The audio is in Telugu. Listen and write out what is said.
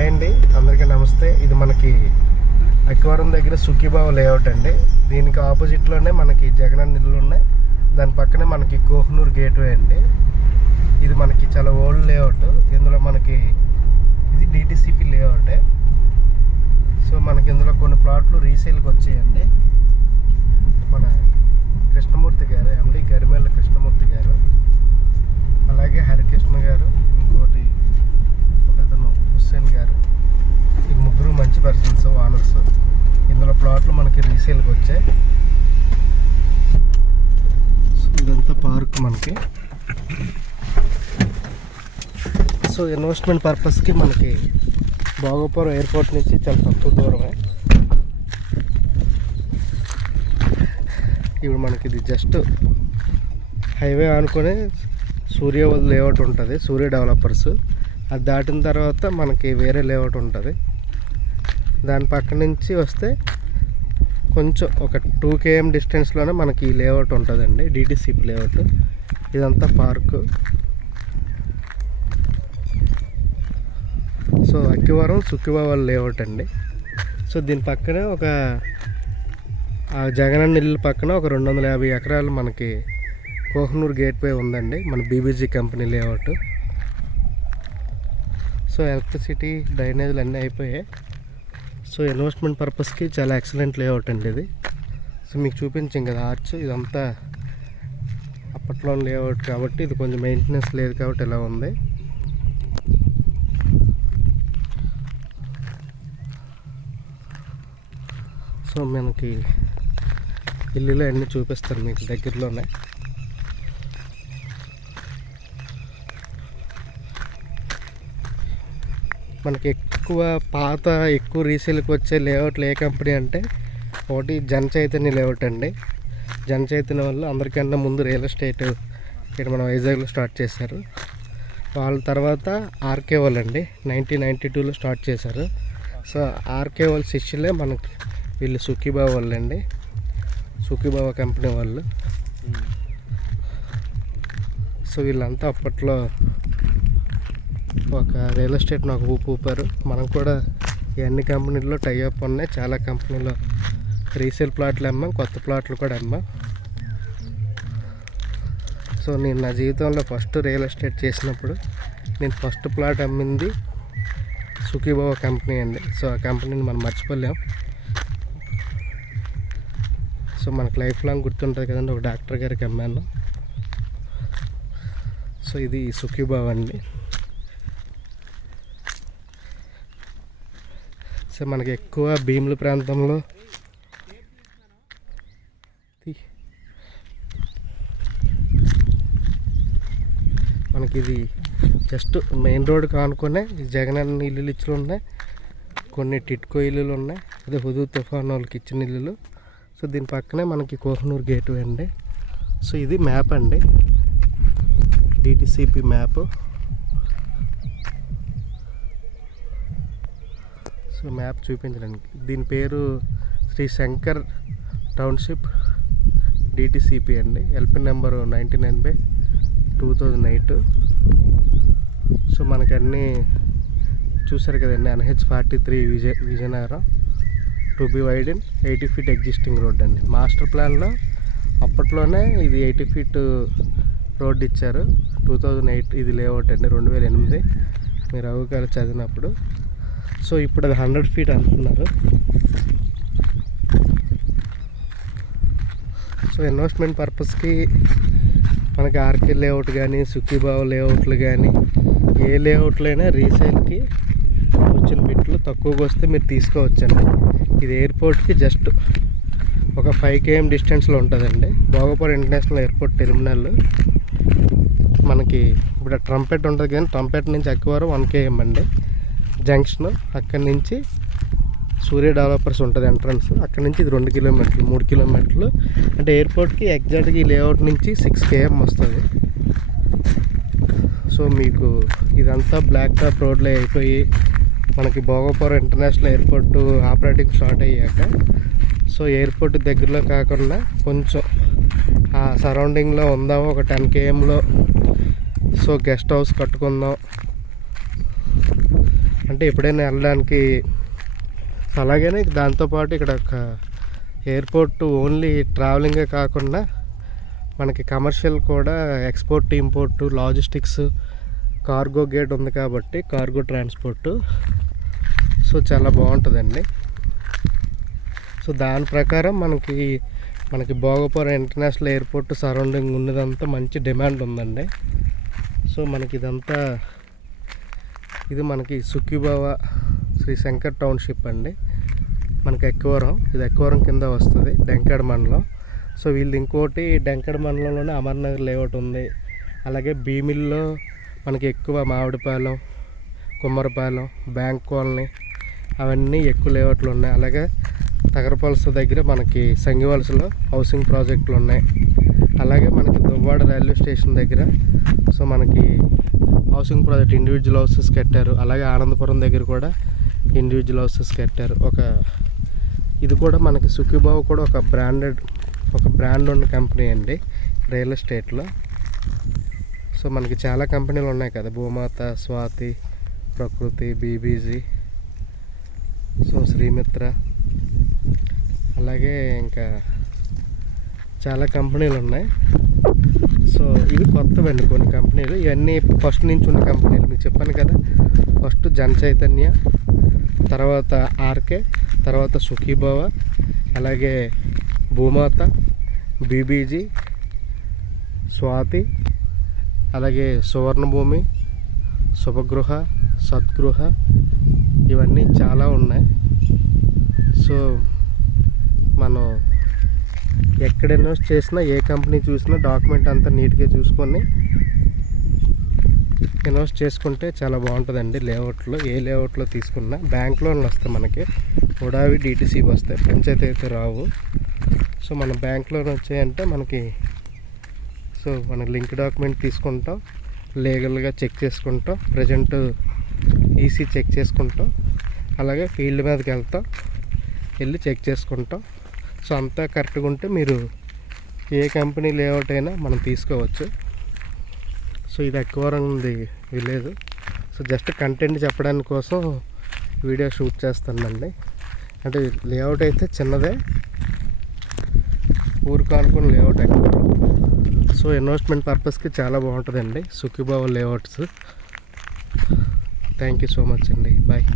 హాయ్ అండి, అందరికీ నమస్తే. ఇది మనకి అక్వారం దగ్గర సుఖీబావ లేఅవుట్ అండి. దీనికి ఆపోజిట్లోనే మనకి జగనన్న ఇల్లు ఉన్నాయి. దాని పక్కనే మనకి కోహ్నూర్ గేట్వే అండి. ఇది మనకి చాలా ఓల్డ్ లేఅవుట్. ఇందులో మనకి ఇది డిటిసిపి లేఅవుటే. సో మనకి ఇందులో కొన్ని ప్లాట్లు రీసేల్కి వచ్చాయండి. మన కృష్ణమూర్తి గారు, ఎండి గరిమెల్ల కృష్ణమూర్తి గారు, అలాగే హరికృష్ణ గారు, ఇంకోటి ఒకతను హుస్సేన్ గారు, ఈ ముగ్గురు మంచి పర్సన్స్, ఓనర్స్. ఇందులో ప్లాట్లు మనకి రీసేల్కి వచ్చాయి. ఇదంతా పార్క్ మనకి. సో ఇన్వెస్ట్మెంట్ పర్పస్కి మనకి భోగాపురం ఎయిర్పోర్ట్ నుంచి చాలా తక్కువ దూరమే. ఇప్పుడు మనకి ఇది జస్ట్ హైవే ఆనుకొని సూర్య లేఅవుట్ ఉంటుంది, సూర్య డెవలపర్స్. అది దాటిన తర్వాత మనకి వేరే లేఅవుట్ ఉంటుంది. దాని పక్క నుంచి వస్తే కొంచెం ఒక 2 km డిస్టెన్స్లోనే మనకి ఈ లేఅవుట్ ఉంటుందండి, డిటిసిపి లేఅవుట్. ఇదంతా park. So Akkivaram Sukhibhava layout అండి. సో దీని పక్కనే ఒక జగనన్న ఇల్లు పక్కన ఒక 250 ఎకరాలు మనకి కోహ్నూర్ గేట్వే ఉందండి, మన BBG company layout. So electricity, డ్రైనేజ్లు అన్నీ అయిపోయాయి. సో ఇన్వెస్ట్మెంట్ పర్పస్కి చాలా ఎక్సలెంట్ లేఅవుట్ అండి ఇది. సో మీకు చూపించాం కదా ఆర్చ్, ఇదంతా అప్పట్లో లేఅవుట్ కాబట్టి ఇది కొంచెం మెయింటెనెన్స్ లేదు కాబట్టి ఇలా ఉంది. సో మనకి ఇల్లులో అన్నీ చూపిస్తాను మీకు దగ్గరలోనే. మనకి ఎక్కువ రీసేల్కి వచ్చే లేఅవుట్లు ఏ కంపెనీ అంటే, ఒకటి జన చైతన్య లేఅవుట్ అండి. జన చైతన్య వాళ్ళు అందరికన్నా ముందు రియల్ ఎస్టేట్ ఇక్కడ మన వైజాగ్లో స్టార్ట్ చేశారు. వాళ్ళ తర్వాత ఆర్కే వాళ్ళు అండి, 1992లో స్టార్ట్ చేశారు. సో ఆర్కే వాళ్ళ శిష్యులే మనకి వీళ్ళు సుఖీబావ వాళ్ళు అండి, సుఖీబావ కంపెనీ వాళ్ళు. సో వీళ్ళంతా అప్పట్లో ఒక రియల్ ఎస్టేట్ నాకు ఊపారు. మనం కూడా అన్ని కంపెనీల్లో టైఅప్ ఉన్నాయి. చాలా కంపెనీలో రీసేల్ ప్లాట్లు అమ్మాం, కొత్త ప్లాట్లు కూడా అమ్మాం. సో నేను నా జీవితంలో ఫస్ట్ రియల్ ఎస్టేట్ చేసినప్పుడు నేను ఫస్ట్ ప్లాట్ అమ్మింది సుఖీబావ కంపెనీ అండి. సో ఆ కంపెనీని మనం మర్చిపోలేం. సో మనకు లైఫ్ లాంగ్ గుర్తుంటుంది కదండి, ఒక డాక్టర్ గారికి అమ్మాను. సో ఇది సుఖీబావ అండి. సో మనకి ఎక్కువ భీముల ప్రాంతంలో మనకి ఇది జస్ట్ మెయిన్ రోడ్ కానుకునే జగనన్న ఇల్లులు ఇచ్చులు ఉన్నాయి, కొన్ని టిట్కో ఇల్లులు ఉన్నాయి, అదే హుదూ తుఫాన్ వాళ్ళకి ఇచ్చిన ఇల్లులు. సో దీని పక్కనే మనకి కోహ్నూర్ గేట్వే అండి. సో ఇది మ్యాప్ అండి, డిటిసిపి మ్యాప్. సో మ్యాప్ చూపించడానికి దీని పేరు శ్రీ శంకర్ టౌన్షిప్ డిటిసిపి అండి. LP number 99/2008. సో మనకి అన్నీ చూసారు కదండి. NH 43 Vizianagaram, to be wide in 80 feet existing road అండి. మాస్టర్ ప్లాన్లో అప్పట్లోనే ఇది 80 feet రోడ్ ఇచ్చారు. 2008 ఇది లేఅవుట్ అండి, 2008 మీరు అవకాలు చదివినప్పుడు. సో ఇప్పుడు అది 100 feet అంటున్నారు. సో ఇన్వెస్ట్మెంట్ పర్పస్కి మనకి ఆర్కే లేఅవుట్ కానీ, సుఖీబావ లేఅవుట్లు కానీ, ఏ లేఅవుట్లైనా రీసేల్కి వచ్చిన బిట్లు తక్కువగా వస్తే మీరు తీసుకోవచ్చండి. ఇది ఎయిర్పోర్ట్కి జస్ట్ ఒక 5 km డిస్టెన్స్లో ఉంటుందండి. Bhogapuram international airport terminal. మనకి ఇప్పుడు ట్రంపెట్ ఉంటుంది కానీ ట్రంపెట్ నుంచి అక్కివరం 1 km అండి జంక్షన్. అక్కడి నుంచి సూర్య డెవలపర్స్ ఉంటుంది ఎంట్రన్స్. అక్కడి నుంచి ఇది 2 కిలోమీటర్లు 3 కిలోమీటర్లు అంటే ఎయిర్పోర్ట్కి ఎగ్జాక్ట్గా ఈ లేఅవుట్ నుంచి 6 km వస్తుంది. సో మీకు ఇదంతా బ్లాక్ టాప్ రోడ్లో అయిపోయి మనకి Bhogapuram international airport operating start అయ్యాక, సో ఎయిర్పోర్ట్ దగ్గరలో కాకుండా కొంచెం ఆ సరౌండింగ్లో ఉందాము, ఒక 10 kmలో. సో గెస్ట్ హౌస్ కట్టుకుందాం అంటే ఎప్పుడైనా వెళ్ళడానికి. అలాగనే దాంతోపాటు ఇక్కడ ఒక ఎయిర్పోర్ట్ ఓన్లీ ట్రావెలింగే కాకుండా మనకి కమర్షియల్ కూడా export import logistics cargo gate ఉంది కాబట్టి కార్గో ట్రాన్స్పోర్టు సో చాలా బాగుంటుందండి. సో దాని ప్రకారం మనకి భోగపురం ఇంటర్నేషనల్ ఎయిర్పోర్ట్ సరౌండింగ్ ఉన్నదంతా మంచి డిమాండ్ ఉందండి. సో మనకి ఇది మనకి సుఖీభావ శ్రీ శంకర్ టౌన్షిప్ అండి. మనకి ఇది ఎక్కవరం కింద వస్తుంది, డెంకాడ మండలం. సో వీళ్ళు ఇంకోటి డెంకాడ మండలంలోనే అమర్నగర్ లేఅవుట్ ఉంది. అలాగే భీమిల్లో మనకి ఎక్కువ మామిడిపాలెం, కుమ్మరపాలెం, బ్యాంక్ కాలనీ అవన్నీ ఎక్కువ లేఅవుట్లు ఉన్నాయి. అలాగే తగరపలస దగ్గర మనకి సంగివలసలో హౌసింగ్ ప్రాజెక్టులు ఉన్నాయి. అలాగే మనకి దువ్వాడ రైల్వే స్టేషన్ దగ్గర సో మనకి హౌసింగ్ ప్రాజెక్ట్ ఇండివిజువల్ హౌసెస్ కట్టారు. అలాగే ఆనందపురం దగ్గర కూడా ఇండివిజువల్ హౌసెస్ కట్టారు. ఇది కూడా మనకి సుఖీభావ కూడా ఒక బ్రాండ్ ఉన్న కంపెనీ అండి రియల్ ఎస్టేట్లో. సో మనకి చాలా కంపెనీలు ఉన్నాయి కదా, భూమాత, స్వాతి, ప్రకృతి, బీబీజీ, సో శ్రీమిత్ర, అలాగే ఇంకా చాలా కంపెనీలు ఉన్నాయి. సో ఇవి కొత్తవండి కొన్ని కంపెనీలు. ఇవన్నీ ఫస్ట్ నుంచి ఉన్న కంపెనీలు. మీకు చెప్పాను కదా, ఫస్ట్ జన చైతన్య, తర్వాత ఆర్కే, తర్వాత సుఖీభావ, అలాగే భూమాత, బీబీజీ, స్వాతి, అలాగే సువర్ణభూమి, శుభగృహ, సద్గృహ, ఇవన్నీ చాలా ఉన్నాయి. సో మనం ఎక్కడ ఇన్వెస్ట్ చేసినా ఏ కంపెనీ చూసినా డాక్యుమెంట్ అంతా నీట్గా చూసుకొని ఇన్వెస్ట్ చేసుకుంటే చాలా బాగుంటుందండి. లేఅవుట్లో ఏ లేఅవుట్లో తీసుకున్నా బ్యాంక్ లోన్లు వస్తాయి మనకి, ఉడావి డిటిసి వస్తాయి, పంచాయతీ అయితే రావు. సో మన బ్యాంక్ లోన్ వచ్చాయంటే మనకి లింక్ డాక్యుమెంట్ తీసుకుంటాం, లీగల్గా చెక్ చేసుకుంటాం, ప్రజెంట్ ఈసీ చెక్ చేసుకుంటాం, అలాగే ఫీల్డ్ మీదకి వెళ్ళి చెక్ చేసుకుంటాం. సో అంతా కరెక్ట్గా ఉంటే మీరు ఏ కంపెనీ లేఅవుట్ అయినా మనం తీసుకోవచ్చు. సో ఇది ఎక్కవరం ఉంది విలేజ్. సో జస్ట్ కంటెంట్ చెప్పడానికి కోసం వీడియో షూట్ చేస్తానండి. అంటే లేఅవుట్ అయితే చిన్నదే, ఊరికి అనుకున్న లేఅవుట్ ఎక్కవరం. సో ఇన్వెస్ట్మెంట్ పర్పస్కి చాలా బాగుంటుందండి Sukhibhava layouts. Thank you so much అండి. బాయ్.